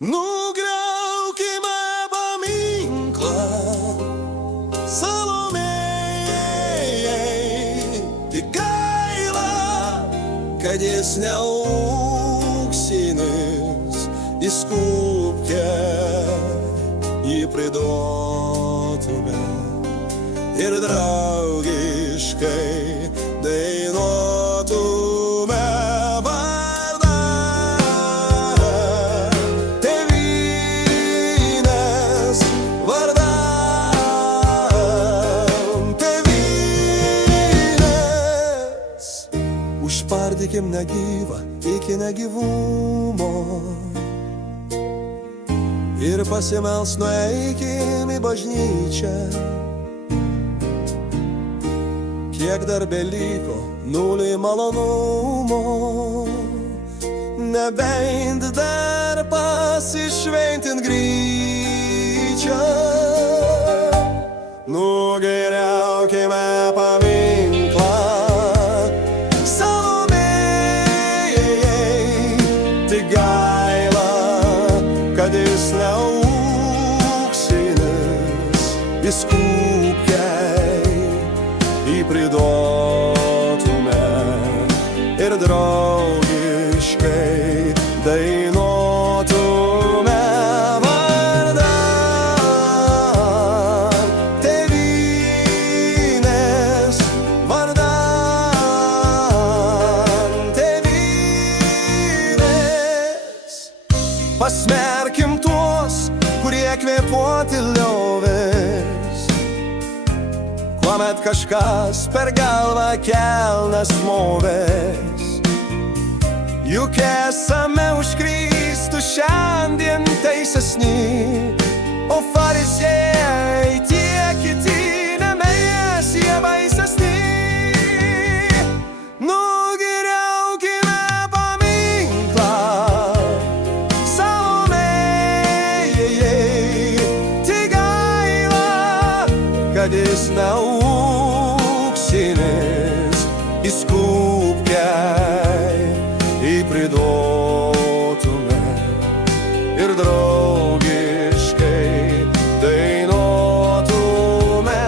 Nugriaukime paminklą Salomėjai, tik gaila, kad jis ne auksinis, įskubkę jį priduotume ir draugiškai dainuotume vardan tėvynės, vardan tėvynės. Užpardykim negyvą iki negyvumo ir pasimels nueikim į bažnyčią. Kiek dar beliko nuliui malonumo, nebent dar pasišventint gryčią. Nugriaukime paminklą Salomėjai, tik gaila, kad jis ne auksinis, įskubkiai jį priduotume ir draugiškai dainuotume vardan tėvynės, vardan tėvynės. Pasmerkim tuos, kurie kvėpuoti liovės, kuomet kažkas per galvą kelnas movės. Juk esame už Kristų šiandien teisesni, o fariziejai tie kiti ne mes, jie baisesni. Nugriaukime paminklą Salomėjai, tik gaila, kad jis ne auksinis, įskubkiai jį priduotume ir draugiškai dainuotume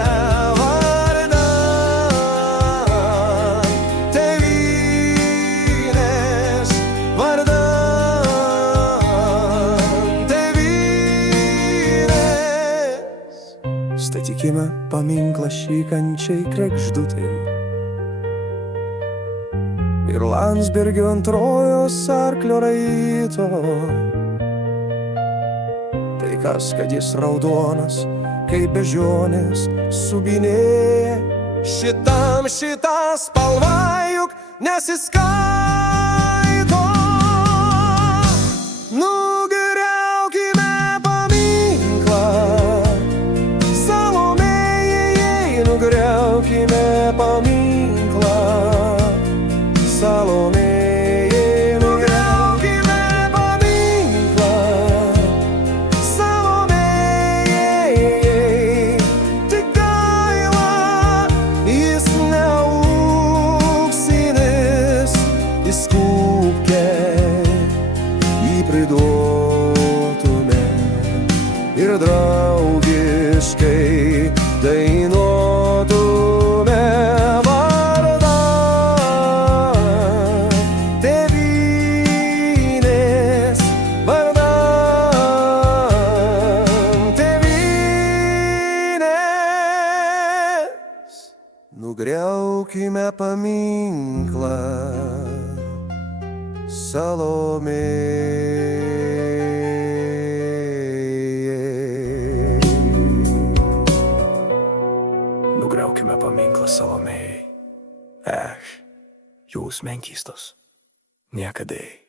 vardan tėvynės, vardan tėvynės. Statykime paminklą šį kančiai kregždutei ir Landsbergio antrojos arklio raito. Tai kas, kad jis raudonas, kaip bežionės subinė. Šita spalva juk nesiskaito. Nugriaukime paminklą Salomėjai, nugriaukime paminklą Salomėjai, nugriaukime paminklą Salomėjai, tik gaila, jis ne auksinis, įskubkiai jį priduotume ir draugiškai dainuotume Nugriaukime paminklą Salomėjai. Nugriaukime paminklą Salomėjai. Jūs menkystos. Niekadai.